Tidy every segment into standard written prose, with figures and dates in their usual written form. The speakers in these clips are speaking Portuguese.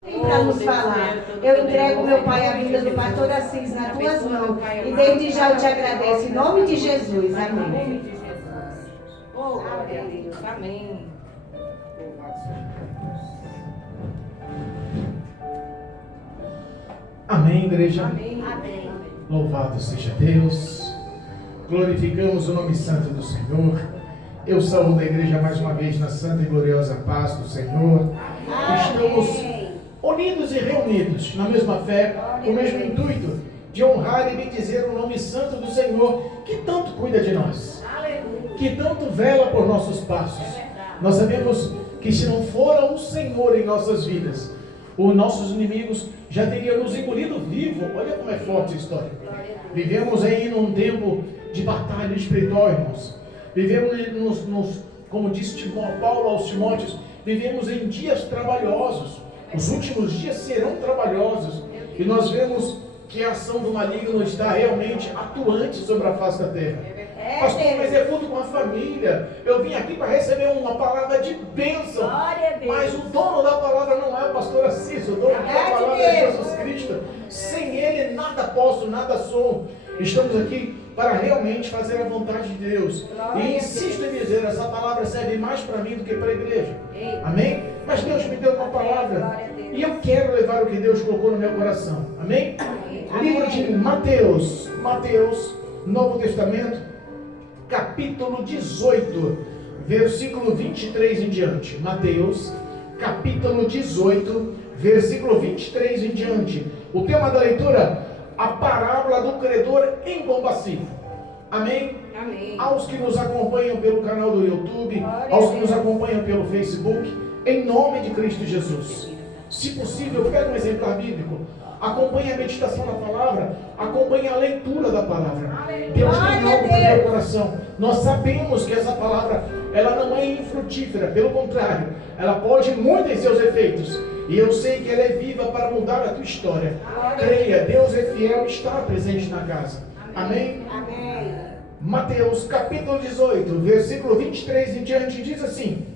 Para nos falar. Eu entrego, meu Pai, a vida do pastor Assis nas tuas mãos. E desde já eu te agradeço. Em nome de Jesus. Amém. Oh, glória a Deus. Amém. Amém, igreja. Amém. Amém. Louvado seja Deus. Glorificamos o nome santo do Senhor. Eu saúdo a igreja mais uma vez na santa e gloriosa paz do Senhor. Estamos unidos e reunidos na mesma fé, com o mesmo intuito de honrar e bendizer o nome santo do Senhor, que tanto cuida de nós, que tanto vela por nossos passos. Nós sabemos que se não fora o Senhor em nossas vidas, os nossos inimigos já teriam nos engolido vivo. Olha como é forte a história. Vivemos aí num tempo de batalha espiritual, irmãos. Vivemos como disse Paulo aos Timóteos, vivemos em dias trabalhosos. Os últimos dias serão trabalhosos. E nós vemos que a ação do maligno está realmente atuante sobre a face da terra. Pastor, mas é culto com a família. Eu vim aqui para receber uma palavra de bênção. Mas o dono da palavra não é o pastor Assis. O dono da palavra é Jesus Cristo. Sem ele nada posso, nada sou. Estamos aqui para realmente fazer a vontade de Deus. E insisto em dizer, essa palavra serve mais para mim do que para a igreja. Amém? Mas Deus me deu uma palavra e eu quero levar o que Deus colocou no meu coração. Amém? Livro de Mateus, Novo Testamento, capítulo 18, versículo 23 em diante. Mateus, capítulo 18, versículo 23 em diante. O tema da leitura: a parábola do credor incompassivo. Amém? Amém. Aos que nos acompanham pelo canal do YouTube, aos que nos acompanham pelo Facebook, em nome de Cristo Jesus. Se possível, pega um exemplar bíblico, acompanhe a meditação da palavra, acompanhe a leitura da palavra. Deus tem algo no meu coração. Nós sabemos que essa palavra, ela não é infrutífera, pelo contrário, ela pode muito em seus efeitos. E eu sei que ela é viva para mudar a tua história. Creia, Deus é fiel e está presente na casa. Amém? Amém. Mateus capítulo 18, versículo 23 em diante diz assim: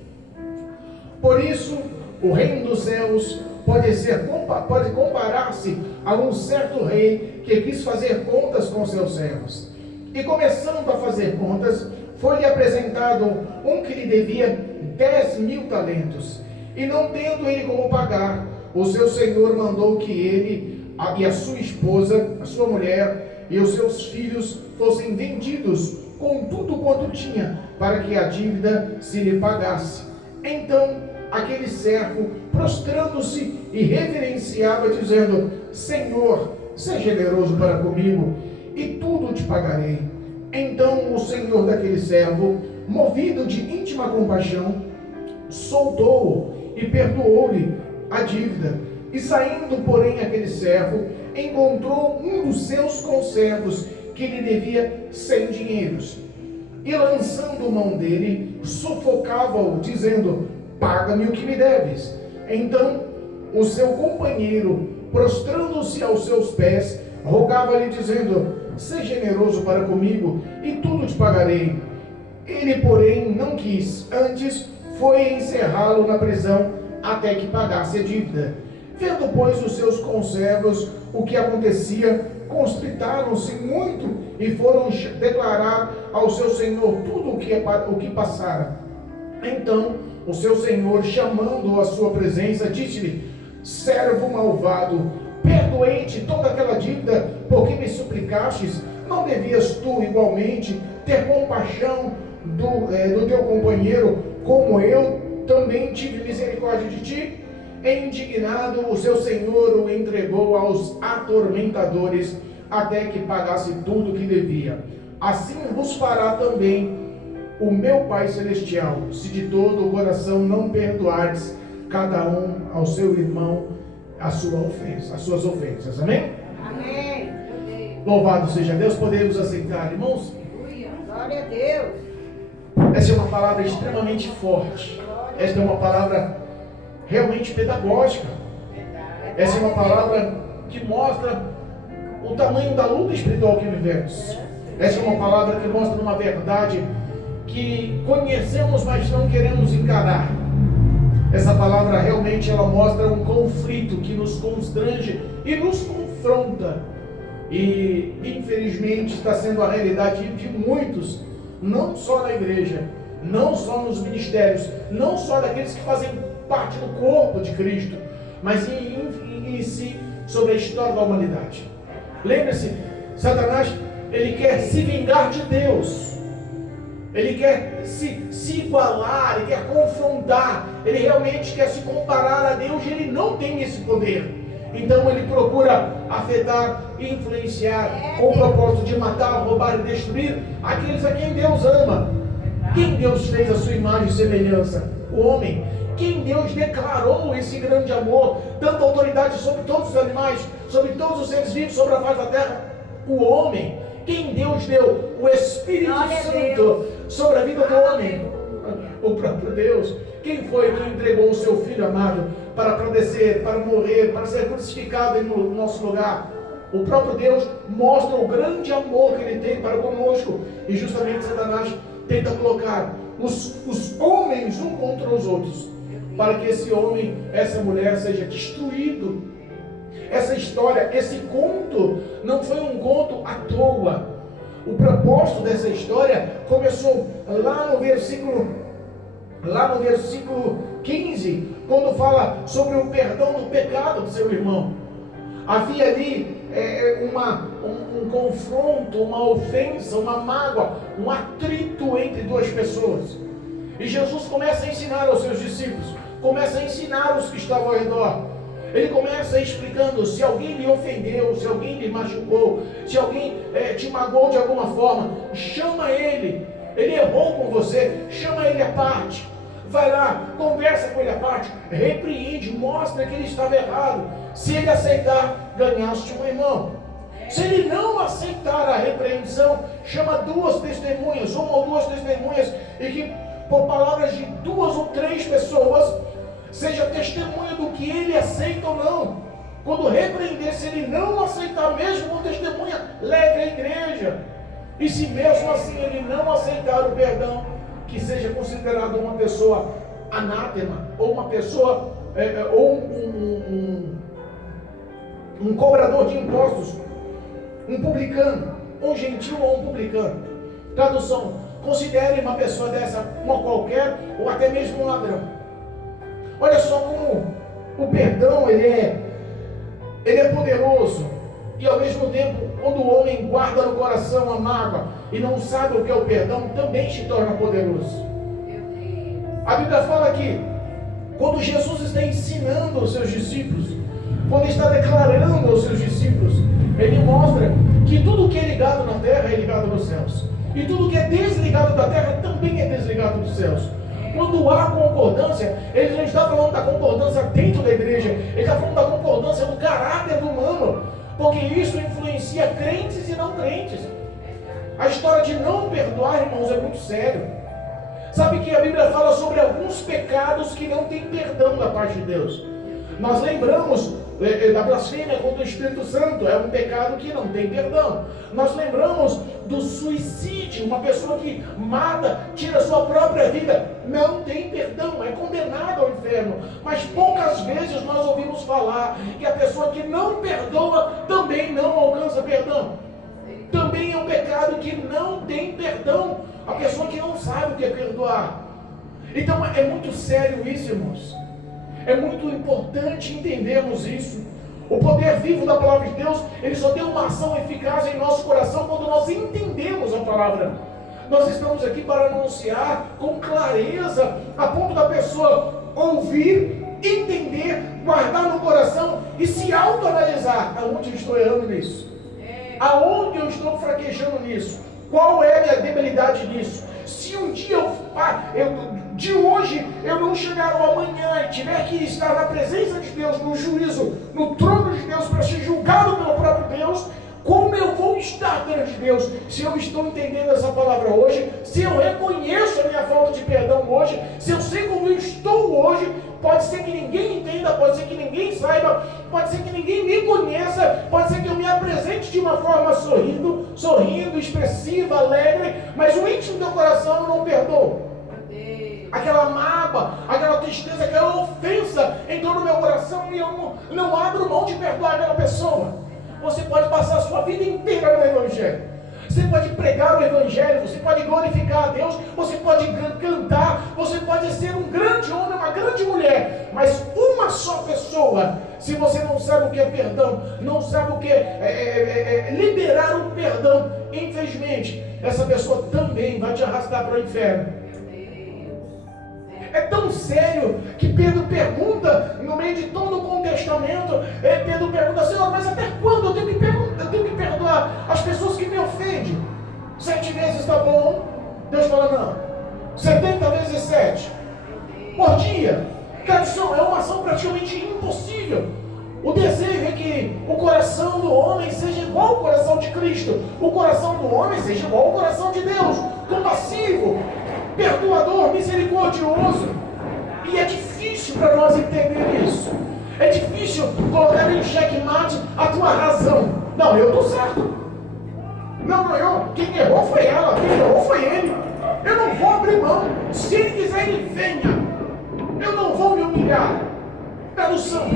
por isso, o reino dos céus pode comparar-se a um certo rei que quis fazer contas com seus servos. E começando a fazer contas, foi-lhe apresentado um que lhe devia 10.000 talentos. E não tendo ele como pagar, o seu senhor mandou que ele e a sua esposa, a sua mulher e os seus filhos fossem vendidos com tudo quanto tinha, para que a dívida se lhe pagasse. Então aquele servo, prostrando-se e reverenciava, dizendo: Senhor, seja generoso para comigo, e tudo te pagarei. Então o senhor daquele servo, movido de íntima compaixão, soltou-o e perdoou-lhe a dívida. E saindo, porém, aquele servo encontrou um dos seus conservos que lhe devia 100 dinheiros. E lançando mão dele, sufocava-o, dizendo: paga-me o que me deves. Então o seu companheiro, prostrando-se aos seus pés, rogava-lhe, dizendo: seja generoso para comigo, e tudo te pagarei. Ele, porém, não quis, antes foi encerrá-lo na prisão até que pagasse a dívida. Vendo, pois, os seus conservos o que acontecia, constritaram-se muito e foram declarar ao seu senhor tudo o que passara. Então o seu senhor, chamando-o à sua presença, disse-lhe: servo malvado, perdoei-te toda aquela dívida porque me suplicastes. Não devias tu igualmente ter compaixão do teu companheiro, como eu também tive misericórdia de ti? Indignado, o seu senhor o entregou aos atormentadores até que pagasse tudo o que devia. Assim vos fará também o meu Pai Celestial, se de todo o coração não perdoardes cada um ao seu irmão as suas ofensas. Amém? Amém. Louvado seja Deus. Podemos aceitar, irmãos? Glória a Deus. Essa é uma palavra extremamente forte. Esta é uma palavra realmente pedagógica. Essa é uma palavra que mostra o tamanho da luta espiritual que vivemos. Essa é uma palavra que mostra uma verdade que conhecemos, mas não queremos encarar. Essa palavra realmente ela mostra um conflito que nos constrange e nos confronta. E infelizmente está sendo a realidade de muitos, não só na igreja, não só nos ministérios, não só daqueles que fazem parte do corpo de Cristo, mas em si, sobre a história da humanidade. Lembre-se, Satanás, ele quer se vingar de Deus, ele quer se igualar, ele quer confrontar, ele realmente quer se comparar a Deus, e ele não tem esse poder. Então ele procura afetar e influenciar com o propósito de matar, roubar e destruir aqueles a quem Deus ama. Quem Deus fez a sua imagem e semelhança? O homem. Quem Deus declarou esse grande amor, dando autoridade sobre todos os animais, sobre todos os seres vivos, sobre a face da terra? O homem. Quem Deus deu o Espírito Santo sobre a vida do homem? O próprio Deus. Quem foi que entregou o seu Filho amado para padecer, para morrer, para ser crucificado no nosso lugar? O próprio Deus mostra o grande amor que Ele tem para conosco. E justamente Satanás tenta colocar os homens um contra os outros, para que esse homem, essa mulher seja destruído. Essa história, esse conto, não foi um conto à toa. O propósito dessa história começou lá no versículo 15, quando fala sobre o perdão do pecado do seu irmão. Havia ali um confronto, uma ofensa, uma mágoa, um atrito entre duas pessoas. E Jesus começa a ensinar aos seus discípulos, começa a ensinar os que estavam ao redor. Ele começa explicando: se alguém lhe ofendeu, se alguém lhe machucou, se alguém te magoou de alguma forma, chama ele. Ele errou com você, chama ele à parte. Vai lá, conversa com ele à parte, repreende, mostra que ele estava errado. Se ele aceitar, ganhaste um irmão. Se ele não aceitar a repreensão, chama duas testemunhas, uma ou duas testemunhas, e que por palavras de 2 ou 3 pessoas seja testemunha do que ele aceita ou não. Quando repreender, se ele não aceitar mesmo com testemunha, leve à igreja. E se mesmo assim ele não aceitar o perdão, que seja considerado uma pessoa anátema, ou uma pessoa, ou um cobrador de impostos, um publicano, um gentil ou um publicano. Tradução: considere uma pessoa dessa uma qualquer, ou até mesmo um ladrão. Olha só como o perdão ele é poderoso. E ao mesmo tempo, quando o homem guarda no coração a mágoa e não sabe o que é o perdão, também se torna poderoso. A Bíblia fala que quando Jesus está ensinando aos seus discípulos, quando está declarando aos seus discípulos, ele mostra que tudo que é ligado na terra é ligado nos céus, e tudo que é desligado da terra também é desligado dos céus. Quando há concordância, ele não está falando da concordância dentro da igreja, ele está falando da concordância do caráter do humano, porque isso influencia crentes e não crentes. A história de não perdoar, irmãos, é muito sério. Sabe que a Bíblia fala sobre alguns pecados que não têm perdão da parte de Deus. Nós lembramos da blasfêmia contra o Espírito Santo, é um pecado que não tem perdão. Nós lembramos do suicídio, uma pessoa que mata, tira a sua própria vida, não tem perdão, é condenado ao inferno. Mas poucas vezes nós ouvimos falar que a pessoa que não perdoa também não alcança perdão. Também é um pecado que não tem perdão, a pessoa que não sabe o que é perdoar. Então é muito sério isso, irmãos. É muito importante entendermos isso. O poder vivo da palavra de Deus, ele só tem uma ação eficaz em nosso coração quando nós entendemos a palavra. Nós estamos aqui para anunciar com clareza, a ponto da pessoa ouvir, entender, guardar no coração e se autoanalisar. Aonde eu estou errando nisso? Aonde eu estou fraquejando nisso? Qual é a minha debilidade nisso? Se um dia de hoje eu não chegar ao amanhã e tiver que estar na presença de Deus, no juízo, no trono de Deus, para ser julgado pelo próprio Deus, como eu vou estar perante Deus? Se eu estou entendendo essa palavra hoje, se eu reconheço a minha falta de perdão hoje, se eu sei como eu estou hoje, pode ser que ninguém entenda, pode ser que ninguém saiba, pode ser que ninguém me conheça, pode ser que eu me apresente de uma forma sorrindo, expressiva, alegre, mas o íntimo do meu coração eu não perdoo. aquela mágoa, aquela tristeza, aquela ofensa entrou no meu coração e eu não abro mão de perdoar aquela pessoa. Você pode passar a sua vida inteira no Evangelho. Você pode pregar o Evangelho, você pode glorificar a Deus, você pode cantar, você pode ser um grande homem, uma grande mulher, mas uma só pessoa, se você não sabe o que é perdão, não sabe o que é liberar o perdão, infelizmente, essa pessoa também vai te arrastar para o inferno. É tão sério que Pedro pergunta, no meio de todo o contestamento, Pedro pergunta: Senhor, mas até quando eu tenho que perdoar as pessoas que me ofendem? 7 vezes está bom? Deus fala: não, 70 vezes 7 por dia. Tradução, é uma ação praticamente impossível. O desejo é que o coração do homem seja igual ao coração de Cristo, o coração do homem seja igual ao coração de Deus, compassivo, perdoador, misericordioso. E é difícil para nós entender isso. É difícil colocar em xeque-mate a tua razão. Não, eu estou certo. Não, quem errou foi ela, quem errou foi ele. Eu não vou abrir mão. Se ele quiser, ele venha. Eu não vou me humilhar. Tradução,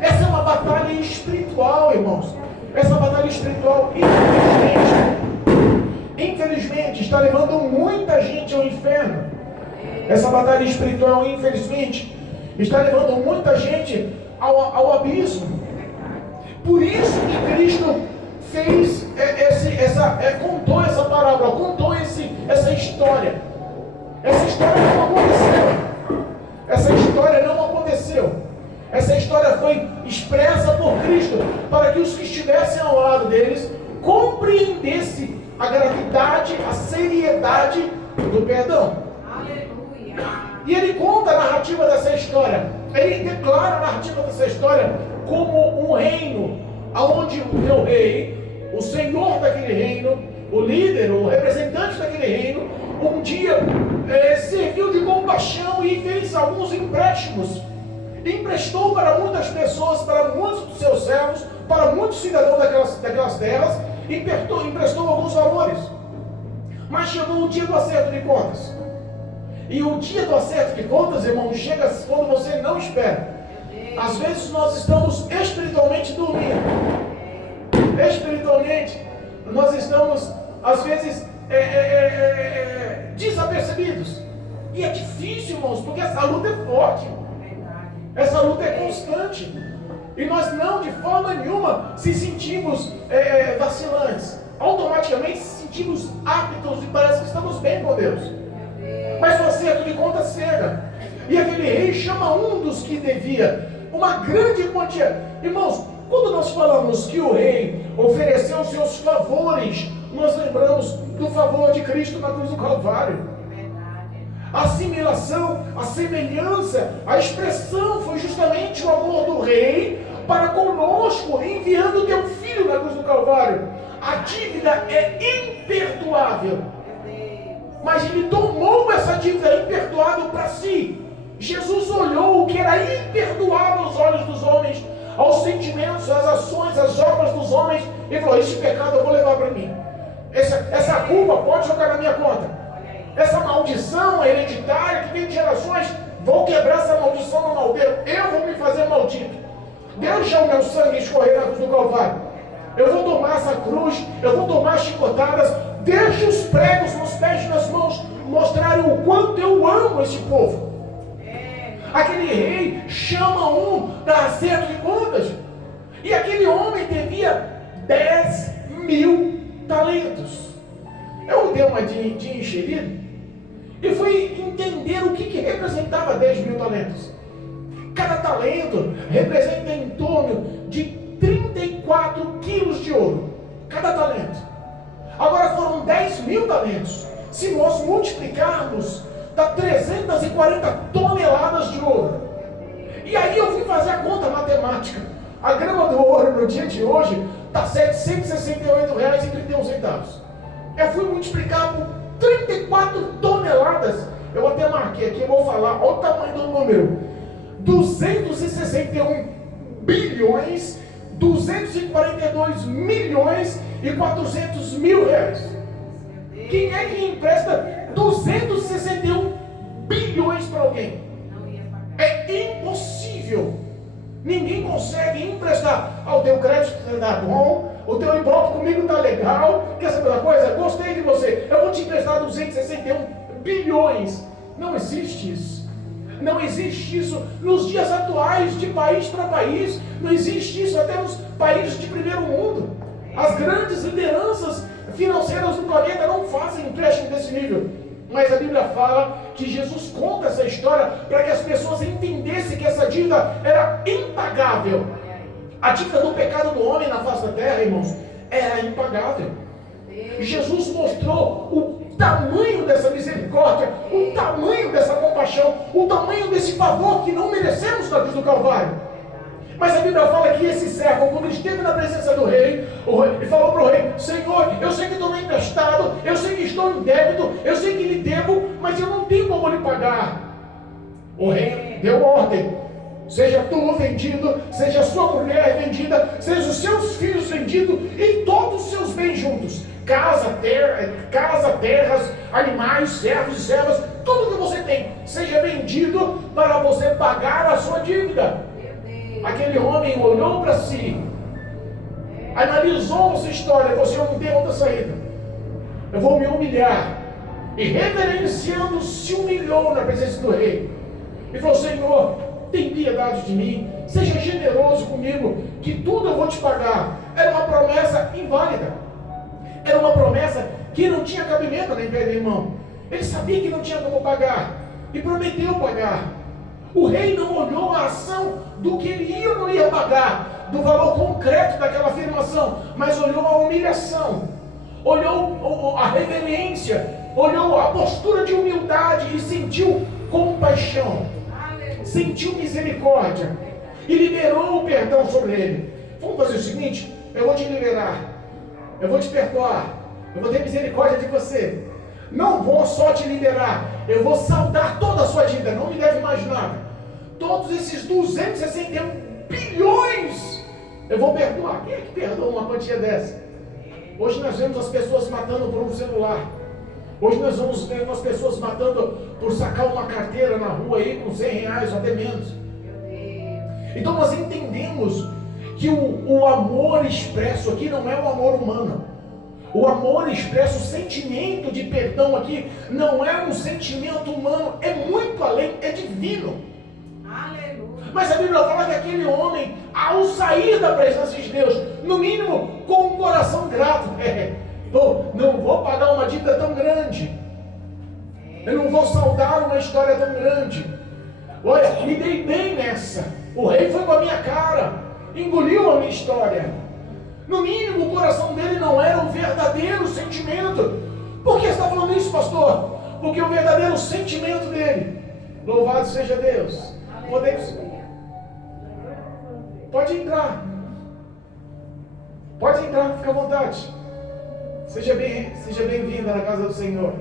essa é uma batalha espiritual, irmãos. Essa batalha espiritual, infelizmente, está levando muita gente ao inferno. Essa batalha espiritual, infelizmente, está levando muita gente ao abismo. Por isso que Cristo fez contou essa parábola, contou essa história. Essa história não aconteceu. Essa história não aconteceu. Essa história foi expressa por Cristo para que os que estivessem ao lado deles compreendessem a gravidade, a seriedade do perdão. Aleluia. E ele conta a narrativa dessa história. Ele declara a narrativa dessa história como um reino, onde o meu rei, o senhor daquele reino, o líder, o representante daquele reino, um dia serviu de compaixão e fez alguns empréstimos. Emprestou para muitas pessoas, para muitos dos seus servos, para muitos cidadãos daquelas terras, emprestou alguns valores. Mas chegou o dia do acerto de contas. E o dia do acerto de contas, irmão, chega quando você não espera. Às vezes nós estamos espiritualmente dormindo. Espiritualmente, nós estamos, às vezes, desapercebidos. E é difícil, irmãos, porque essa luta é forte. Essa luta é constante. E nós não, de forma nenhuma, se sentimos vacilantes. Automaticamente se sentimos aptos e parece que estamos bem com Deus. Mas o acerto de contas chega. E aquele rei chama um dos que devia uma grande quantia. Irmãos, quando nós falamos que o rei ofereceu os seus favores, nós lembramos do favor de Cristo na cruz do Calvário. A assimilação, a semelhança, a expressão foi justamente o amor do rei para conosco, enviando o teu filho na cruz do Calvário. A dívida é imperdoável, mas ele tomou essa dívida imperdoável para si. Jesus olhou o que era imperdoável aos olhos dos homens, aos sentimentos, às ações, às obras dos homens, e falou: esse pecado eu vou levar para mim. Essa culpa pode jogar na minha conta. Essa maldição hereditária que vem de gerações, vou quebrar essa maldição no maldeiro. Eu vou me fazer maldito. Deixa o meu sangue escorrer na cruz do Calvário. Eu vou tomar essa cruz, eu vou tomar chicotadas. Deixa os pregos nos pés e nas mãos mostrarem o quanto eu amo esse povo. Aquele rei chama um da acerto de contas. E aquele homem devia 10.000 talentos. Eu dei uma de enxerido e fui entender o que representava 10.000 talentos. Cada talento representa em torno de 34 quilos de ouro. Cada talento. Agora foram 10.000 talentos. Se nós multiplicarmos, dá 340 toneladas de ouro. E aí eu fui fazer a conta matemática. A grama do ouro no dia de hoje está R$ 768,31. Eu fui multiplicar por 34 toneladas. Eu até marquei aqui, eu vou falar, olha o tamanho do número: 261 bilhões, 242 milhões e 400 mil reais. Quem é que empresta 261 bilhões para alguém. Não ia pagar. É impossível. Ninguém consegue emprestar. O teu crédito está bom, o teu imóvel comigo está legal. Quer saber uma coisa? Gostei de você. Eu vou te emprestar 261 bilhões. Não existe isso. Não existe isso nos dias atuais, de país para país. Não existe isso até nos países de primeiro mundo. As grandes lideranças financeiras do planeta não fazem empréstimo desse nível. Mas a Bíblia fala que Jesus conta essa história para que as pessoas entendessem que essa dívida era impagável. A dívida do pecado do homem na face da terra, irmãos, era impagável. Jesus mostrou o tamanho dessa misericórdia, o tamanho dessa compaixão, o tamanho desse favor que não merecemos na cruz do Calvário. Mas a Bíblia fala que esse servo, quando ele esteve na presença do rei, ele falou para o rei: Senhor, eu sei que estou emprestado, eu sei que estou em débito, eu sei que lhe devo, mas eu não tenho como lhe pagar. O rei deu ordem: seja tu vendido, seja a sua mulher vendida, seja os seus filhos vendidos e todos os seus bens juntos, casa, terras, animais, servos e servas, tudo que você tem, seja vendido para você pagar a sua dívida. Aquele homem olhou para si, analisou essa história e falou assim: eu não tenho outra saída, eu vou me humilhar. E reverenciando, se humilhou na presença do rei e falou: Senhor, tem piedade de mim, seja generoso comigo, que tudo eu vou te pagar. Era uma promessa inválida, era uma promessa que não tinha cabimento na vida do irmão. Ele sabia que não tinha como pagar e prometeu pagar. O rei não olhou a ação do que ele ia ou não ia pagar, do valor concreto daquela afirmação, mas olhou a humilhação, olhou a reverência, olhou a postura de humildade e sentiu compaixão, sentiu misericórdia e liberou o perdão sobre ele. Vamos fazer o seguinte: eu vou te liberar, eu vou te perdoar, eu vou ter misericórdia de você. Não vou só te liberar, eu vou saldar toda a sua dívida, não me deve mais nada. Todos esses 261 bilhões eu vou perdoar. Quem é que perdoa uma quantia dessa? Hoje nós vemos as pessoas matando por um celular. Hoje nós vamos ver as pessoas matando por sacar uma carteira na rua aí com 100 reais ou até menos. Então nós entendemos que o amor expresso aqui não é um amor humano. O amor expresso, o sentimento de perdão aqui não é um sentimento humano, é muito além, é divino. Aleluia. Mas a Bíblia fala que aquele homem, ao sair da presença de Deus, no mínimo com um coração grato, não vou pagar uma dívida tão grande, eu não vou saldar uma história tão grande. Olha, me dei bem nessa, o rei foi com a minha cara, engoliu a minha história. No mínimo, o coração dele não era o verdadeiro sentimento. Por que você está falando isso, pastor? Porque o verdadeiro sentimento dele, louvado seja Deus. Podemos? Pode entrar. Pode entrar, fica à vontade. Seja bem-vinda na casa do Senhor.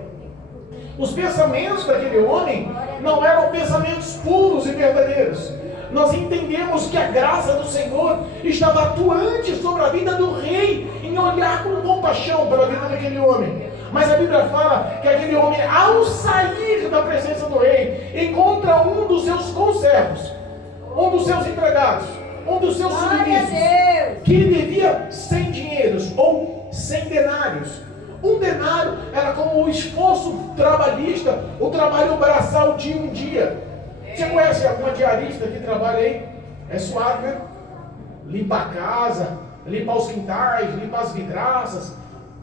Os pensamentos daquele homem não eram pensamentos puros e verdadeiros. Nós entendemos que a graça do Senhor estava atuante sobre a vida do rei, em olhar com compaixão pela vida daquele homem. Mas a Bíblia fala que aquele homem, ao sair da presença do rei, encontra um dos seus conservos, um dos seus empregados, um dos seus submissos, que lhe devia 100 dinheiros ou 100 denários. Um denário era como o esforço trabalhista, o trabalho braçal de um dia. Você conhece alguma diarista que trabalha aí? É suave, né? Limpar a casa, limpar os quintais, limpar as vidraças.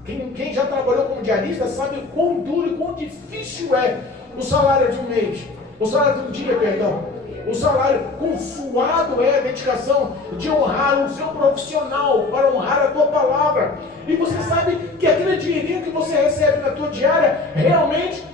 Quem já trabalhou como diarista sabe o quão duro e quão difícil é o salário de um mês. O salário de um dia, perdão. O salário consuado é a dedicação de honrar o seu profissional, para honrar a tua palavra. E você sabe que aquele dinheirinho que você recebe na tua diária realmente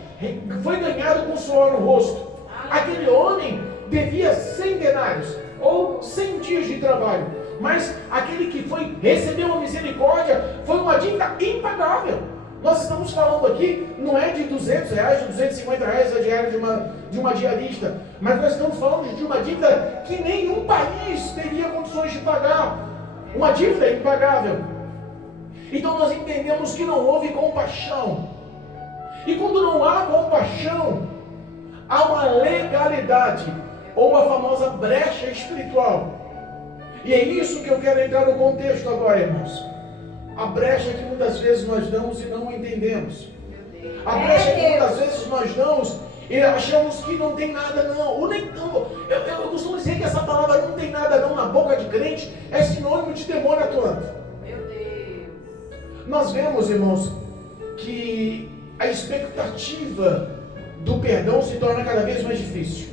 foi ganhado com suor no rosto. Aquele homem devia 100 denários ou 100 dias de trabalho, mas aquele que recebeu a misericórdia foi uma dívida impagável. Nós estamos falando aqui, não é de 200 reais, de 250 reais a diária de uma diarista, mas nós estamos falando de uma dívida que nenhum país teria condições de pagar, uma dívida impagável. Então nós entendemos que não houve compaixão, e quando não há compaixão, há uma legalidade, ou a famosa brecha espiritual. E é isso que eu quero entrar no contexto agora, irmãos. A brecha que muitas vezes nós damos e não entendemos. A brecha que muitas vezes nós damos e achamos que não tem nada não. Eu costumo dizer que essa palavra não tem nada não na boca de crente é sinônimo de demônio atuando. Meu Deus. Nós vemos, irmãos, que a expectativa do perdão se torna cada vez mais difícil.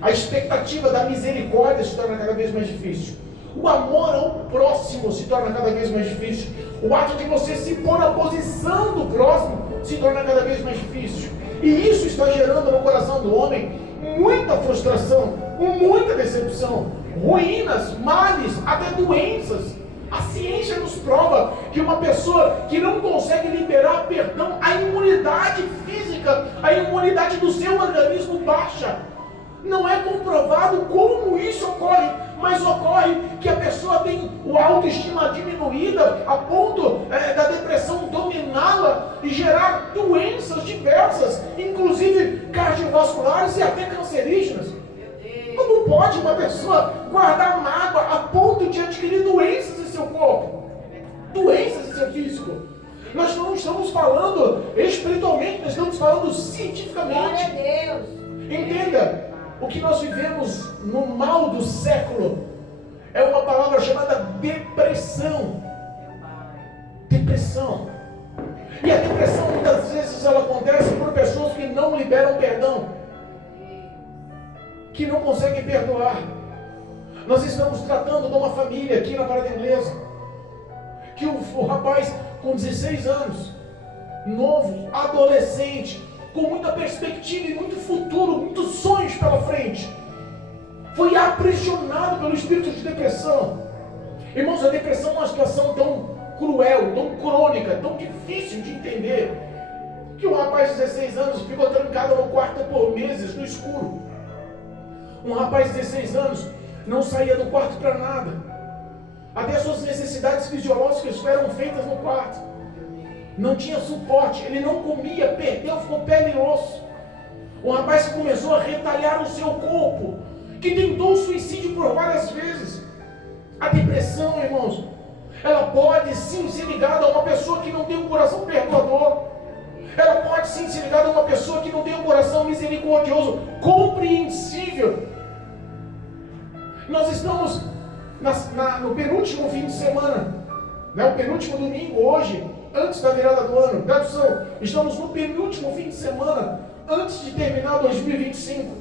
A expectativa da misericórdia se torna cada vez mais difícil. O amor ao próximo se torna cada vez mais difícil. O ato de você se pôr na posição do próximo se torna cada vez mais difícil. E isso está gerando no coração do homem muita frustração, muita decepção, ruínas, males, até doenças. A ciência nos prova que uma pessoa que não consegue liberar perdão, a imunidade física, a imunidade do seu organismo baixa. Não é comprovado como isso ocorre, mas ocorre que a pessoa tem a autoestima diminuída a ponto da depressão dominá-la e gerar doenças diversas, inclusive cardiovasculares e até cancerígenas. Como pode uma pessoa guardar mágoa a ponto de adquirir doenças em seu corpo? Doenças em seu físico? Nós não estamos falando espiritualmente, nós estamos falando cientificamente. Glória a Deus. Entenda. O que nós vivemos no mal do século é uma palavra chamada depressão. Depressão. E a depressão muitas vezes ela acontece por pessoas que não liberam perdão, que não conseguem perdoar. Nós estamos tratando de uma família aqui na Parada Inglesa, que o rapaz com 16 anos, novo, adolescente, com muita perspectiva e muito futuro, muitos sonhos pela frente, foi aprisionado pelo espírito de depressão. Irmãos, a depressão é uma situação tão cruel, tão crônica, tão difícil de entender, que um rapaz de 16 anos ficou trancado no quarto por meses, no escuro. Um rapaz de 16 anos não saía do quarto para nada. Até suas necessidades fisiológicas eram feitas no quarto. Não tinha suporte, ele não comia, perdeu, ficou pele e osso. Um rapaz que começou a retalhar o seu corpo, que tentou suicídio por várias vezes. A depressão, irmãos, ela pode sim ser ligada a uma pessoa que não tem um coração perdoador. Ela pode sim ser ligada a uma pessoa que não tem um coração misericordioso, compreensível. Nós estamos no penúltimo fim de semana, o penúltimo domingo hoje, antes da virada do ano. Tradução, estamos no penúltimo fim de semana, antes de terminar 2025.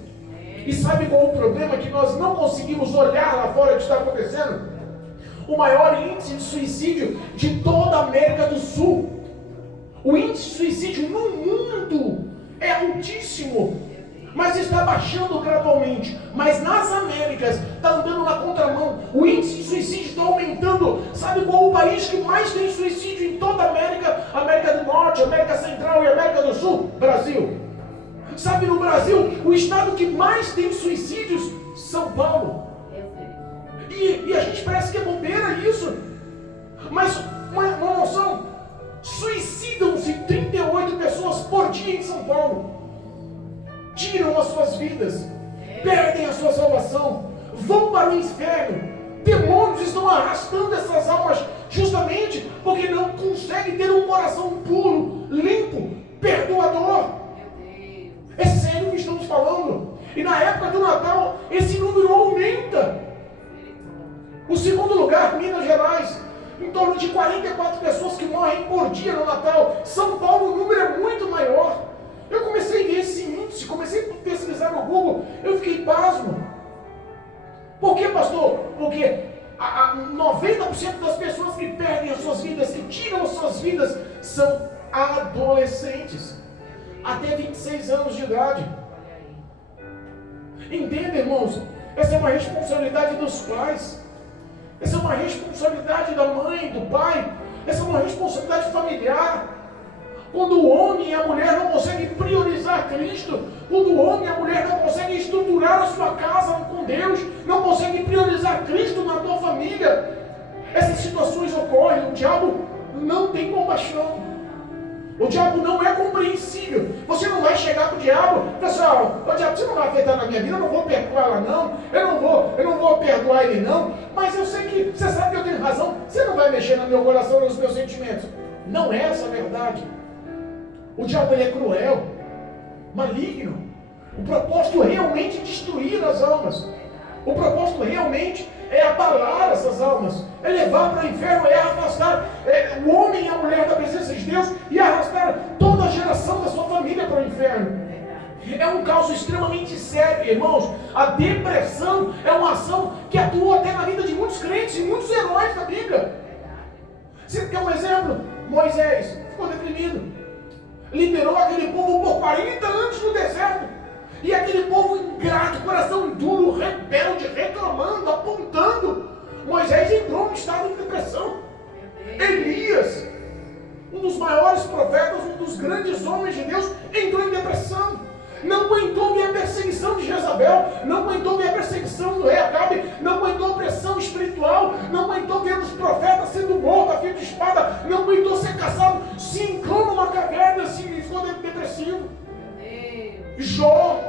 E sabe qual é o problema? Que nós não conseguimos olhar lá fora o que está acontecendo. O maior índice de suicídio de toda a América do Sul. O índice de suicídio no mundo é altíssimo, mas está baixando gradualmente. Mas nas Américas está andando na contramão. O índice de suicídio está aumentando. Sabe qual é o país que mais tem suicídio em toda a América? América do Norte, América Central e América do Sul? Brasil. Sabe, no Brasil, o estado que mais tem suicídios? São Paulo. E a gente parece que é bobeira isso. Mas uma noção, suicidam-se 38 pessoas por dia em São Paulo. Tiram as suas vidas, perdem a sua salvação, vão para o inferno. Demônios estão arrastando essas almas justamente porque não conseguem ter um coração puro, limpo, perdoador. É sério o que estamos falando. E na época do Natal, esse número aumenta. O segundo lugar, Minas Gerais, em torno de 44 pessoas que morrem por dia no Natal. São Paulo, o número é muito maior. Eu comecei a ver esse índice, comecei a pesquisar no Google, eu fiquei pasmo. Por que, pastor? Porque 90% das pessoas que perdem as suas vidas, que tiram as suas vidas, são adolescentes, até 26 anos de idade. Entenda, irmãos, essa é uma responsabilidade dos pais, essa é uma responsabilidade da mãe, do pai, essa é uma responsabilidade familiar. Quando o homem e a mulher não conseguem priorizar Cristo, quando o homem e a mulher não conseguem estruturar a sua casa com Deus, não conseguem priorizar Cristo na tua família, essas situações ocorrem. O diabo não tem compaixão. O diabo não é compreensível. Você não vai chegar para o diabo e falar assim, ó, diabo, você não vai afetar na minha vida, eu não vou perdoar ela não, eu não vou perdoar ele não, mas eu sei que, você sabe que eu tenho razão, você não vai mexer no meu coração, nos meus sentimentos. Não é essa a verdade. O diabo ele é cruel, maligno. O propósito realmente é destruir as almas. O propósito realmente é abalar essas almas, é levar para o inferno, é arrastar o homem e a mulher da presença de Deus e arrastar toda a geração da sua família para o inferno. É um caso extremamente sério, irmãos. A depressão é uma ação que atua até na vida de muitos crentes e muitos heróis da Bíblia. Você quer um exemplo? Moisés ficou deprimido, liderou aquele povo por 40 anos no deserto. E aquele povo ingrato, coração duro, rebelde, reclamando, apontando. Moisés entrou no estado de depressão. Elias, um dos maiores profetas, um dos grandes homens de Deus, entrou em depressão. Não aguentou ver a perseguição de Jezabel, não aguentou ver a perseguição do rei Acabe, não aguentou a pressão espiritual, não aguentou ver os profetas sendo mortos a fio de espada, não aguentou ser caçado, se entrou numa caverna assim, e ficou depressivo. Jó,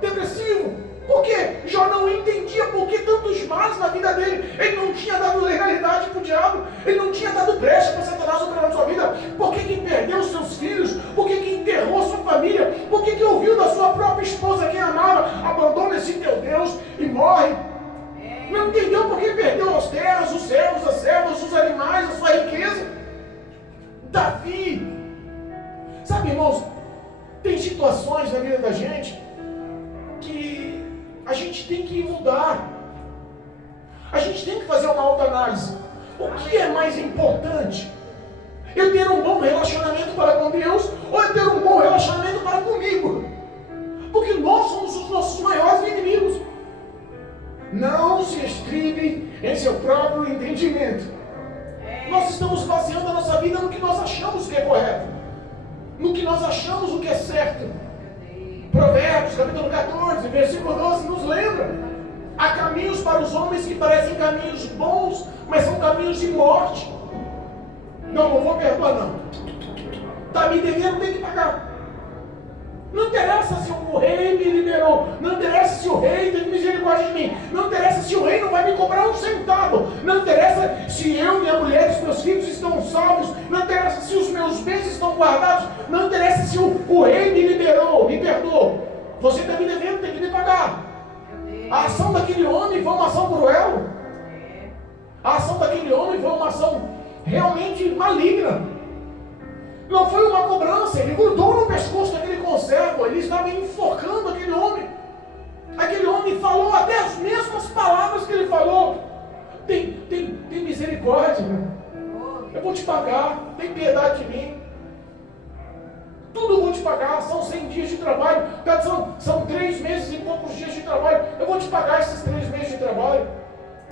depressivo. Por quê? Jó não entendia por que tantos males na vida dele. Ele não tinha dado legalidade para o diabo. Ele não tinha dado brecha para Satanás operar na sua vida. Por que perdeu seus filhos? Por que enterrou sua família? Por que ouviu da sua própria esposa, quem amava, abandona esse teu Deus e morre? Não entendeu por que perdeu as terras, os servos, as servas, os animais, a sua riqueza. Davi. Sabe, irmãos, tem situações na vida da gente que a gente tem que mudar. A gente tem que fazer uma autoanálise. O que é mais importante? Eu ter um bom relacionamento para com Deus ou eu ter um bom relacionamento para comigo? Porque nós somos os nossos maiores inimigos. Não se estribe em seu próprio entendimento. Nós estamos baseando a nossa vida no que nós achamos que é correto, no que nós achamos o que é certo. Provérbios, capítulo 14, versículo 12, nos lembra. Há caminhos para os homens que parecem caminhos bons, mas são caminhos de morte. Não vou perdoar não. Está me devendo, tem que pagar. Não interessa se o rei me liberou, não interessa se o rei teve misericórdia de mim, não interessa se o rei não vai me cobrar um centavo, não interessa se eu, minha mulher e meus filhos estão salvos, não interessa se os meus bens estão guardados, não interessa se o rei me liberou, me perdoou. Você está me devendo, tem que me pagar. A ação daquele homem foi uma ação cruel. A ação daquele homem foi uma ação realmente maligna. Não foi uma cobrança, ele grudou no pescoço daquele conservo, ele estava enforcando aquele homem. Aquele homem falou até as mesmas palavras que ele falou. Tem misericórdia, eu vou te pagar, tem piedade de mim. Tudo eu vou te pagar, são 100 dias de trabalho, são 3 meses e poucos dias de trabalho, eu vou te pagar esses 3 meses de trabalho.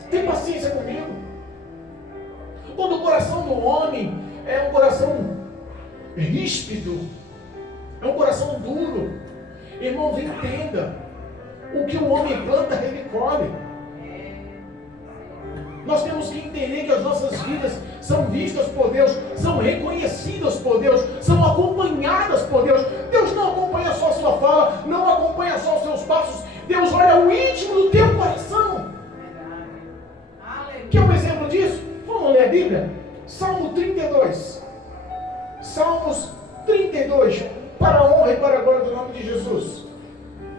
Tem paciência comigo. Quando o coração do homem é um coração ríspido, é um coração duro, irmãos, entenda, o que o homem planta, ele colhe. Nós temos que entender que as nossas vidas são vistas por Deus, são reconhecidas por Deus, são acompanhadas por Deus. Deus não acompanha só a sua fala, não acompanha só os seus passos, Deus olha o íntimo do teu coração. Quer um exemplo disso? Vamos ler a Bíblia? Salmo 32. Salmos 32, para a honra e para a glória do nome de Jesus.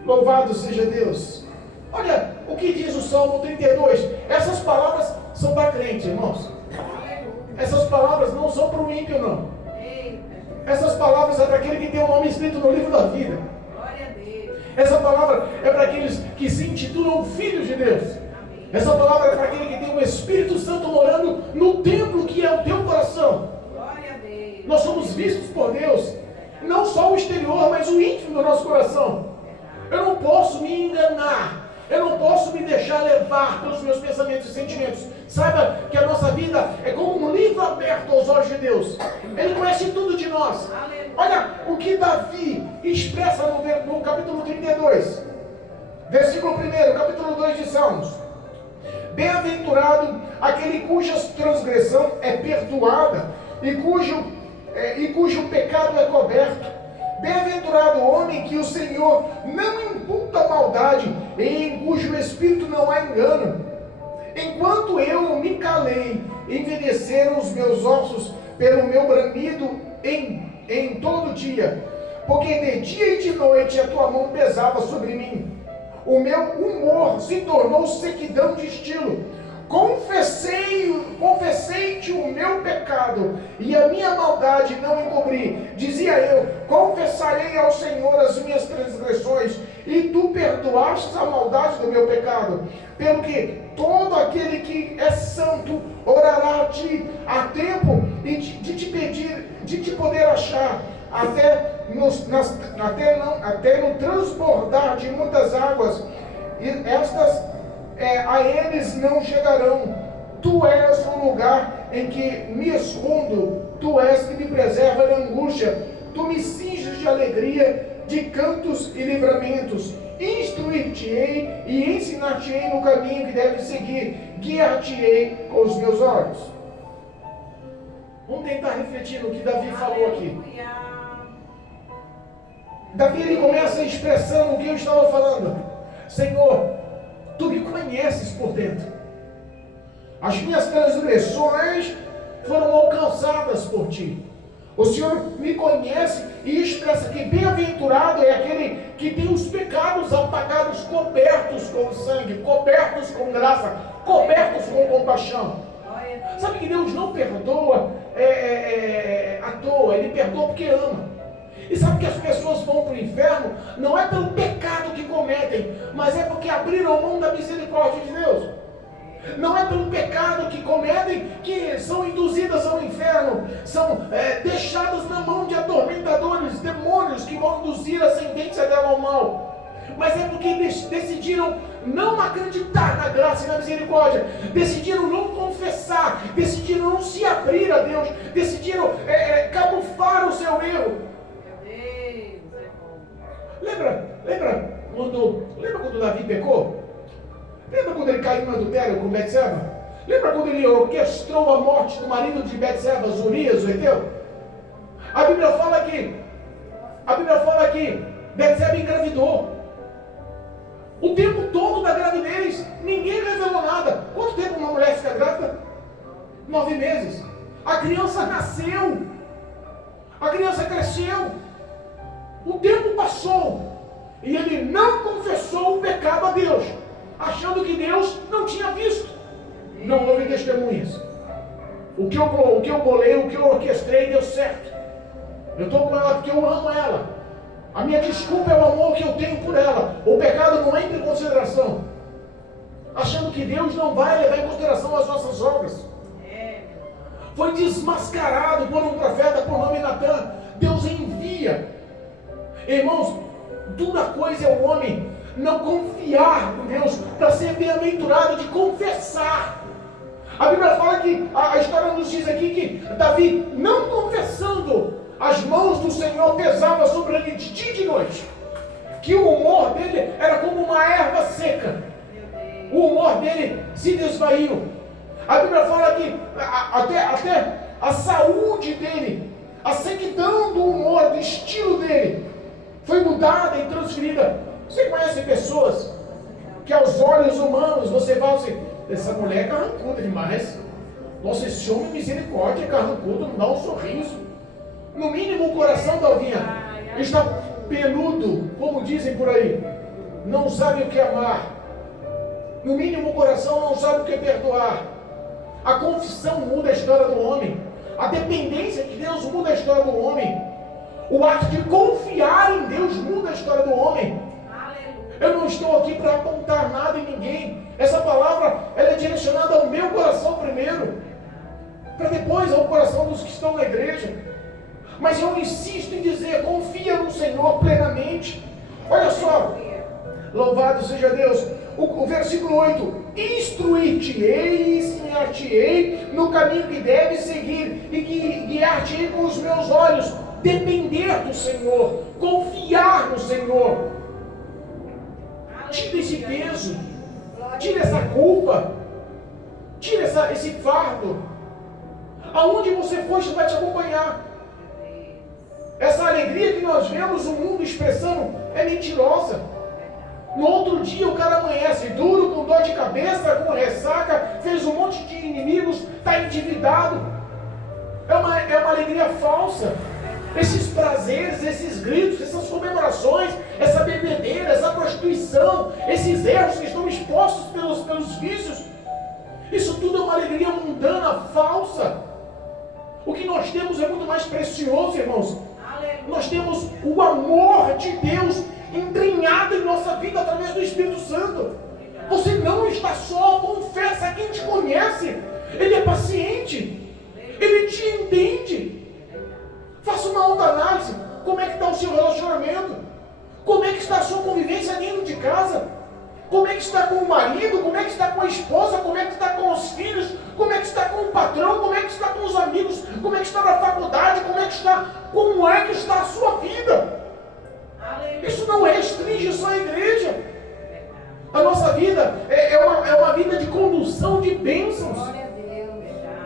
Louvado seja Deus. Olha o que diz o Salmo 32. Essas palavras são para crente, irmãos. Essas palavras não são para o ímpio, não. Essas palavras é para aquele que tem o nome escrito no livro da vida. Essa palavra é para aqueles que se intitulam filhos de Deus. Essa palavra é para aquele que tem o Espírito Santo morando no templo que é o teu coração. Nós somos vistos por Deus, não só o exterior, mas o íntimo do nosso coração. Eu não posso me enganar, eu não posso me deixar levar pelos meus pensamentos e sentimentos. Saiba que a nossa vida é como um livro aberto aos olhos de Deus. Ele conhece tudo de nós. Olha o que Davi expressa no capítulo 32, versículo 1, capítulo 2 de Salmos. Bem-aventurado aquele cuja transgressão é perdoada e cujo e cujo pecado é coberto. Bem-aventurado o homem que o Senhor não imputa maldade, e em cujo espírito não há engano. Enquanto eu me calei, envelheceram os meus ossos pelo meu bramido em todo dia, porque de dia e de noite a tua mão pesava sobre mim. O meu humor se tornou sequidão de estilo. Confessei-te o meu pecado, e a minha maldade não encobri. Dizia eu: confessarei ao Senhor as minhas transgressões, e tu perdoaste a maldade do meu pecado. Pelo que todo aquele que é santo orará a ti, a tempo de te pedir, de te poder achar, até no transbordar de muitas águas, e estas a eles não chegarão. Tu és o lugar em que me escondo, tu és que me preserva da angústia, tu me cinges de alegria, de cantos e livramentos. Instruir-te-ei e ensinar-te-ei no caminho que deve seguir, guiar-te-ei com os meus olhos. Vamos tentar refletir no que Davi falou aqui. Davi, ele começa expressando o que eu estava falando. Senhor, tu me conheces por dentro. As minhas transgressões foram alcançadas por ti. O Senhor me conhece e expressa que bem-aventurado é aquele que tem os pecados apagados, cobertos com sangue, cobertos com graça, cobertos com compaixão. Sabe que Deus não perdoa à toa, Ele perdoa porque ama. E sabe que as pessoas vão para o inferno não é pelo pecado que cometem, mas é porque abriram mão da misericórdia de Deus. Não é pelo pecado que cometem que são induzidas ao inferno, são deixadas na mão de atormentadores, demônios que vão induzir a ascendência dela ao mal. Mas é porque decidiram não acreditar na graça e na misericórdia, decidiram não confessar, decidiram não se abrir a Deus, decidiram camuflar o seu erro. Lembra quando Davi pecou? Lembra quando ele caiu no adultério com Betseba? Lembra quando ele orquestrou a morte do marido de Betseba, Urias, o Eteu? A Bíblia fala que Betseba engravidou. O tempo todo da gravidez, ninguém revelou nada. Quanto tempo uma mulher fica grávida? 9 meses. A criança nasceu. A criança cresceu. O tempo passou. E ele não confessou o pecado a Deus, achando que Deus não tinha visto. Não houve testemunhas. O que eu bolei, o que eu orquestrei deu certo. Eu estou com ela porque eu amo ela. A minha desculpa é o amor que eu tenho por ela. O pecado não entra em consideração, achando que Deus não vai levar em consideração as nossas obras. Foi desmascarado por um profeta por nome Natan. Deus envia. Irmãos, dura coisa é o homem não confiar em Deus para ser bem-aventurado de confessar. A Bíblia fala que, a história nos diz aqui que Davi, não confessando, as mãos do Senhor pesavam sobre ele de dia e de noite. Que o humor dele era como uma erva seca. O humor dele se desvaiu. A Bíblia fala que até a saúde dele, a sequidão do humor, do estilo dele, foi mudada e transferida. Você conhece pessoas que aos olhos humanos você fala assim: essa mulher é carrancuda demais. Nossa, esse homem misericórdia, é carrancudo, não dá um sorriso. No mínimo o coração da Alvinha está peludo, como dizem por aí. Não sabe o que amar. No mínimo o coração não sabe o que perdoar. A confissão muda a história do homem. A dependência de Deus muda a história do homem. O ato de confiar em Deus muda a história do homem. Eu não estou aqui para apontar nada em ninguém. Essa palavra ela é direcionada ao meu coração primeiro, para depois ao coração dos que estão na igreja. Mas eu insisto em dizer: confia no Senhor plenamente. Olha só, louvado seja Deus. O versículo 8: instruir-te-ei e ensinar-te-ei no caminho que deves seguir, e guiar-te-ei com os meus olhos. Depender do Senhor, confiar no Senhor. Tira esse peso, tira essa culpa, tira esse fardo. Aonde você for, isso vai te acompanhar. Essa alegria que nós vemos o mundo expressando é mentirosa. No outro dia o cara amanhece duro, com dor de cabeça, com ressaca, fez um monte de inimigos, está endividado. É uma alegria falsa. Esses prazeres, esses gritos, essas comemorações, essa bebedeira, essa prostituição, esses erros que estão expostos pelos vícios, isso tudo é uma alegria mundana, falsa. O que nós temos é muito mais precioso, irmãos. Nós temos o amor de Deus entranhado em nossa vida através do Espírito Santo. Você não está só, confessa quem te conhece. Ele é paciente, ele te entende. Faça uma autoanálise. Como é que está o seu relacionamento? Como é que está a sua convivência dentro de casa? Como é que está com o marido? Como é que está com a esposa? Como é que está com os filhos? Como é que está com o patrão? Como é que está com os amigos? Como é que está na faculdade? Como é que está a sua vida? Isso não restringe só a igreja. A nossa vida é uma vida de condução de bênçãos.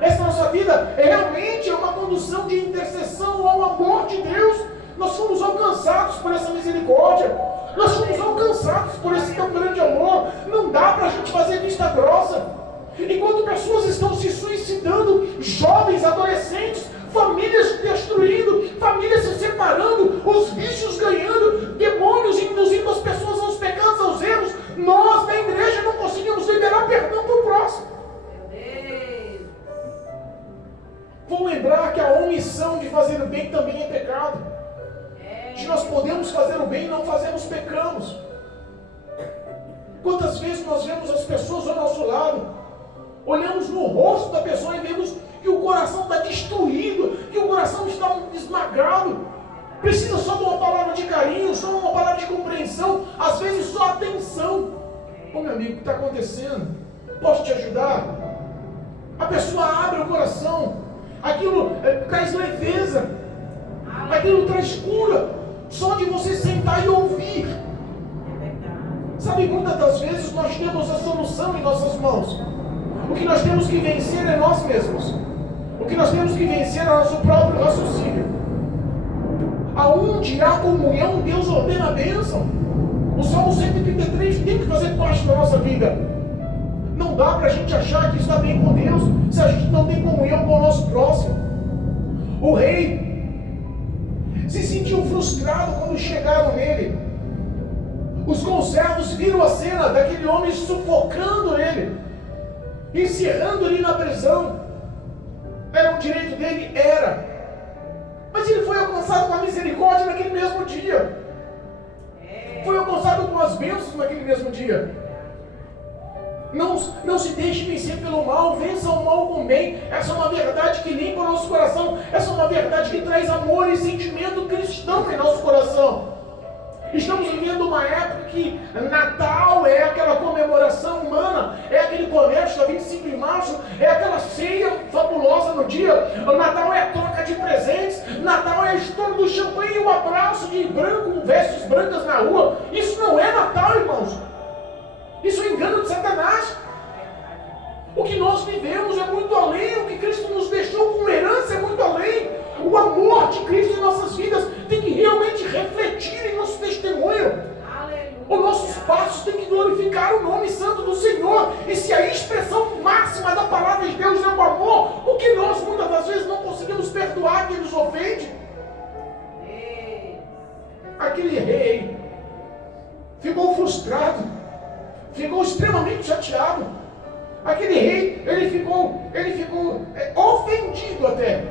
Essa nossa vida realmente é uma condução de intercessão ao amor de Deus. Nós fomos alcançados por essa misericórdia. Nós fomos alcançados por esse tão grande amor. Não dá para a gente fazer vista grossa. Enquanto pessoas estão se suicidando, jovens, adolescentes, famílias destruindo, famílias se separando, os vícios ganhando, demônios induzindo as pessoas aos pecados, aos erros, nós da igreja não conseguimos liberar perdão para o próximo. Vou lembrar que a omissão de fazer o bem também é pecado. Se nós podemos fazer o bem e não fazemos, pecamos. Quantas vezes nós vemos as pessoas ao nosso lado, olhamos no rosto da pessoa e vemos que o coração está destruído, que o coração está esmagado. Precisa só de uma palavra de carinho, só uma palavra de compreensão, às vezes só atenção. Ô meu amigo, o que está acontecendo? Posso te ajudar? A pessoa abre o coração, aquilo traz leveza, aquilo traz cura, só de você sentar e ouvir. Sabe, muitas das vezes nós temos a solução em nossas mãos. O que nós temos que vencer é nós mesmos. O que nós temos que vencer é o nosso próprio raciocínio. Aonde há comunhão, Deus ordena a bênção. O Salmo 133 tem que fazer parte da nossa vida. Não dá para a gente achar que está bem com Deus se a gente não tem comunhão com o nosso próximo. O rei se sentiu frustrado quando chegaram nele. Os conservos viram a cena daquele homem sufocando ele, encerrando ele na prisão. Era o direito dele? Era. Mas ele foi alcançado com a misericórdia naquele mesmo dia. Foi alcançado com as bênçãos naquele mesmo dia. Não se deixe vencer pelo mal, vença o mal com o bem. Essa é uma verdade que limpa o nosso coração. Essa é uma verdade que traz amor e sentimento cristão em nosso coração. Estamos vivendo uma época que Natal é aquela comemoração humana, é aquele comércio da 25 de março, é aquela ceia fabulosa no dia. O Natal é a troca de presentes, Natal é a estouro do champanhe e o abraço de branco, com vestes brancas na rua. Isso não é Natal, irmãos. Isso é engano de Satanás. O que nós vivemos é muito além, o que Cristo nos deixou como herança é muito além. O amor de Cristo em nossas vidas tem que realmente refletir em nosso testemunho. Os nossos passos têm que glorificar o nome santo do Senhor. E se a expressão máxima da palavra de Deus é o amor, por que nós muitas das vezes não conseguimos perdoar quem nos ofende? Aquele rei ficou frustrado, ficou extremamente chateado. Aquele rei, ele ficou ofendido até.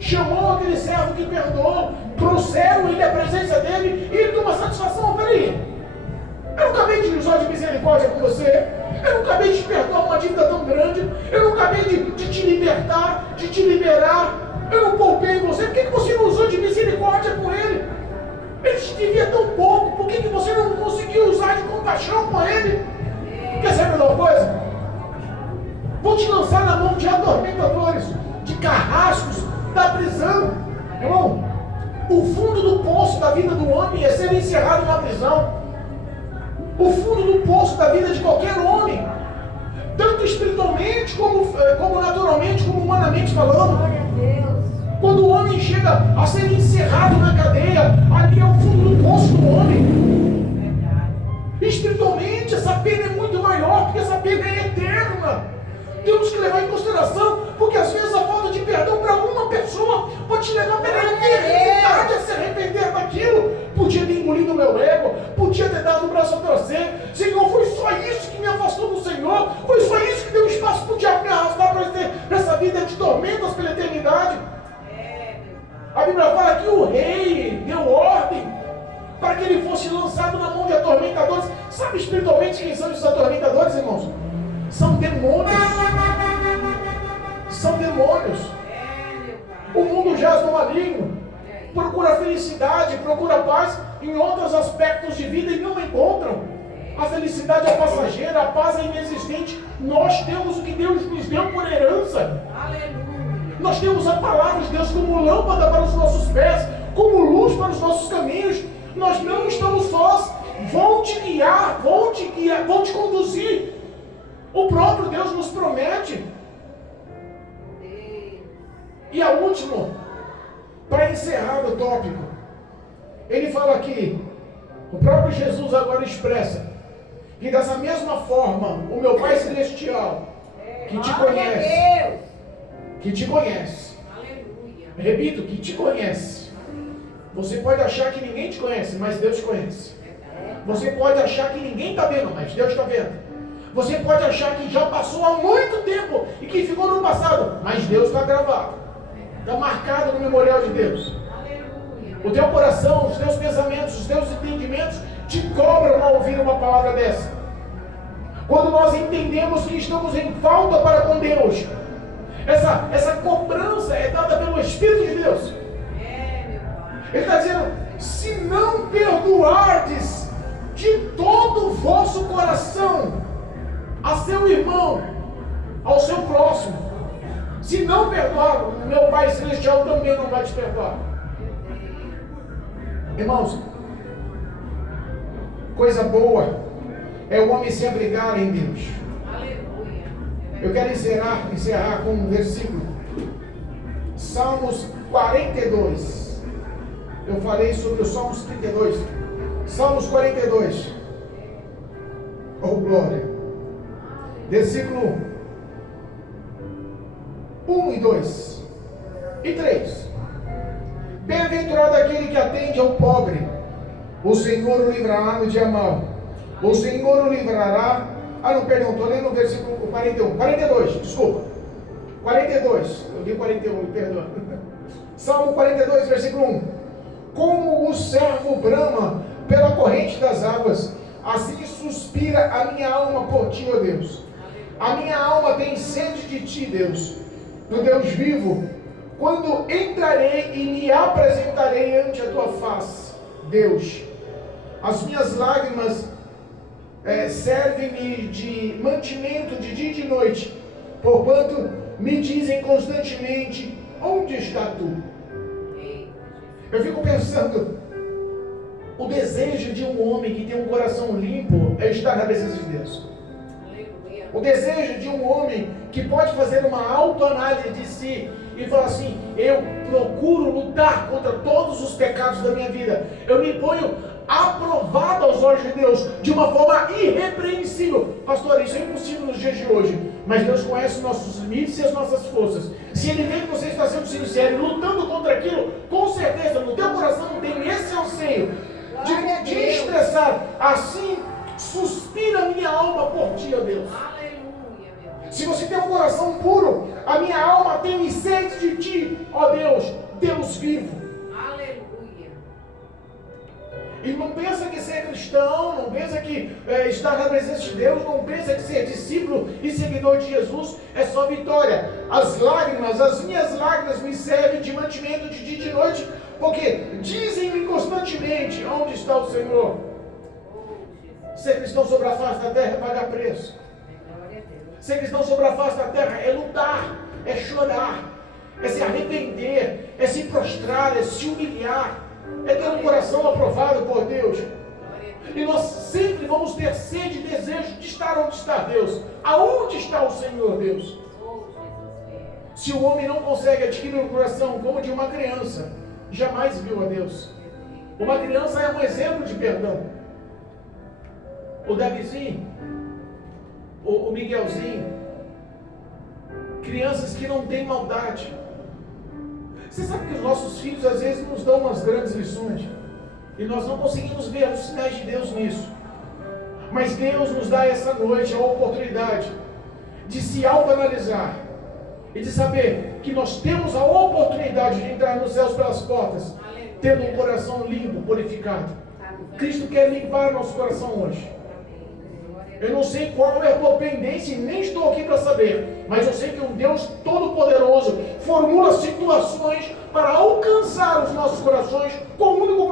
Chamou aquele servo que perdoou, trouxeram ele à presença dele e ele deu uma satisfação. Peraí, eu não acabei de usar de misericórdia com você, eu não acabei de te perdoar uma dívida tão grande, eu não acabei de te libertar, de te liberar, eu não poupei você, por que você não usou de misericórdia com ele? Ele te devia tão pouco, por que você não conseguiu usar de compaixão com ele? Quer saber de uma coisa? Vou te lançar na mão de atormentadores, de carrascos da prisão. Irmão, o fundo do poço da vida do homem é ser encerrado na prisão. O fundo do poço da vida de qualquer homem, tanto espiritualmente como naturalmente, como humanamente falando. Quando Quando o homem chega a ser encerrado na cadeia, ali é o fundo do poço do homem. Espiritualmente, essa pena é muito maior, porque essa pena é eterna. Temos que levar em consideração, porque às vezes a falta de perdão para uma pessoa pode te levar pela eternidade a se arrepender daquilo. Podia ter engolido o meu ego, podia ter dado o braço a torcer. Senhor, foi só isso que me afastou do Senhor, foi só isso que deu espaço para o diabo me arrastar para essa vida de tormentas pela eternidade. A Bíblia fala que o rei deu ordem para que ele fosse lançado na mão de atormentadores. Sabe espiritualmente quem são esses atormentadores, irmãos? São demônios. São demônios. O mundo jaz no maligno. Procura felicidade, procura paz em outros aspectos de vida e não encontram. A felicidade é passageira, a paz é inexistente. Nós temos o que Deus nos deu por herança. Nós temos a palavra de Deus como lâmpada para os nossos pés, como luz para os nossos caminhos. Nós não estamos sós. Vão te guiar, vão te conduzir. O próprio Deus nos promete. E a última, para encerrar o tópico, ele fala aqui, o próprio Jesus agora expressa, que dessa mesma forma, o meu Pai Celestial, que te conhece, repito, que te conhece. Você pode achar que ninguém te conhece, mas Deus te conhece. Você pode achar que ninguém está vendo, mas Deus está vendo. Você pode achar que já passou há muito tempo e que ficou no passado, mas Deus está gravado, está marcado no memorial de Deus. O teu coração, os teus pensamentos, os teus entendimentos te cobram ao ouvir uma palavra dessa. Quando nós entendemos que estamos em falta para com Deus, essa cobrança é dada pelo Espírito de Deus. Ele está dizendo, se não perdoardes de todo o vosso coração a seu irmão, ao seu próximo, se não perdoar, o meu Pai Celestial também não vai te perdoar. Irmãos, coisa boa é o homem se abrigar em Deus. Eu quero encerrar com um versículo. Salmos 42. Eu falei sobre os Salmos 32. Salmos 42. Oh, glória. Versículo 1 e 2 e 3. Bem-aventurado aquele que atende ao pobre, o Senhor o livrará no dia mau. O Senhor o livrará. Não, perdão, estou lendo o versículo 42, desculpa. 42, eu li 41, perdão. Salmo 42, versículo 1. Como o servo brama pela corrente das águas, assim suspira a minha alma por ti, ó Deus. A minha alma tem sede de ti, Deus, do Deus vivo. Quando entrarei e me apresentarei ante a tua face, Deus, as minhas lágrimas servem-me de mantimento de dia e de noite, porquanto me dizem constantemente, onde está tu? Eu fico pensando, o desejo de um homem que tem um coração limpo é estar na presença de Deus. O desejo de um homem que pode fazer uma autoanálise de si e falar assim, eu procuro lutar contra todos os pecados da minha vida, eu me ponho aprovado aos olhos de Deus de uma forma irrepreensível. Pastor, isso é impossível nos dias de hoje, mas Deus conhece os nossos limites e as nossas forças. Se Ele vê que você está sendo sincero e lutando contra aquilo, com certeza no teu coração tem esse anseio de expressar, assim suspira minha alma por ti, ó Deus. Se você tem um coração puro, a minha alma tem sede de ti, ó Deus, Deus vivo. Aleluia. E não pensa que ser cristão, não pensa que estar na presença de Deus, não pensa que ser discípulo e seguidor de Jesus é só vitória. As lágrimas, as minhas lágrimas me servem de mantimento de dia e de noite, porque dizem-me constantemente, onde está o Senhor? Ser cristão sobre a face da terra é pagar preço. Ser cristão sobre a face da terra é lutar, é chorar, é se arrepender, é se prostrar, é se humilhar, é ter um coração aprovado por Deus. E nós sempre vamos ter sede e desejo de estar onde está Deus. Aonde está o Senhor Deus? Se o homem não consegue adquirir o coração como de uma criança, jamais viu a Deus. Uma criança é um exemplo de perdão. O Davizinho, o Miguelzinho, crianças que não têm maldade. Você sabe que os nossos filhos às vezes nos dão umas grandes lições e nós não conseguimos ver os sinais de Deus nisso. Mas Deus nos dá essa noite a oportunidade de se autoanalisar e de saber que nós temos a oportunidade de entrar nos céus pelas portas, tendo um coração limpo, purificado. Cristo quer limpar nosso coração hoje. Eu não sei qual é a tua pendência e nem estou aqui para saber, mas eu sei que um Deus Todo-Poderoso formula situações para alcançar os nossos corações com o único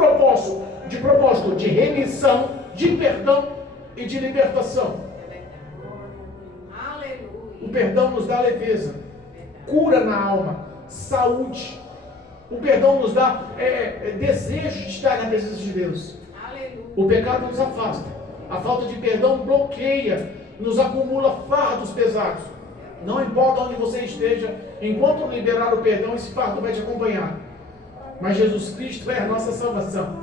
propósito de remissão, de perdão e de libertação. O perdão nos dá leveza, cura na alma, saúde. O perdão nos dá desejo de estar na presença de Deus. O pecado nos afasta. A falta de perdão bloqueia, nos acumula fardos pesados. Não importa onde você esteja, enquanto não liberar o perdão, esse fardo vai te acompanhar. Mas Jesus Cristo é a nossa salvação.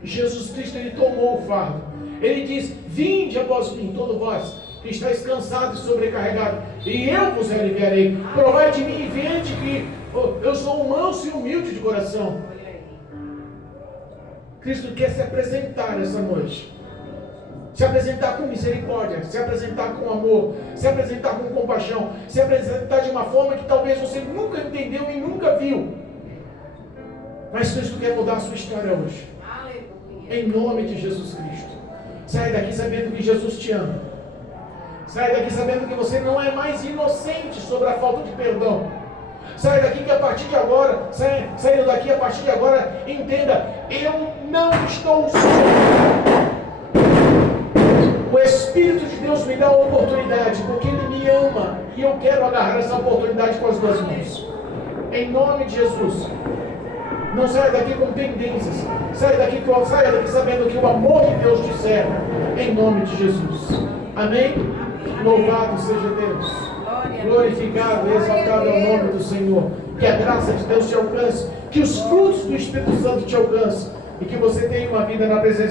Jesus Cristo, Ele tomou o fardo. Ele diz: vinde após mim, todo vós que estáis cansados e sobrecarregados, e eu vos aliviarei. Provai de mim e vede que eu sou manso e humilde de coração. Cristo quer se apresentar essa noite. Se apresentar com misericórdia, se apresentar com amor, se apresentar com compaixão, se apresentar de uma forma que talvez você nunca entendeu e nunca viu. Mas Cristo quer mudar a sua história hoje. Em nome de Jesus Cristo. Sai daqui sabendo que Jesus te ama. Sai daqui sabendo que você não é mais inocente sobre a falta de perdão. Sai daqui que a partir de agora, saindo daqui a partir de agora, entenda, eu não estou só. O Espírito de Deus me dá a oportunidade, porque Ele me ama, e eu quero agarrar essa oportunidade com as duas mãos. Em nome de Jesus. Não saia daqui com pendências. Saia daqui sabendo que o amor de Deus te serve. Em nome de Jesus. Amém? Louvado seja Deus. Glorificado e exaltado é o nome do Senhor. Que a graça de Deus te alcance. Que os frutos do Espírito Santo te alcancem. E que você tenha uma vida na presença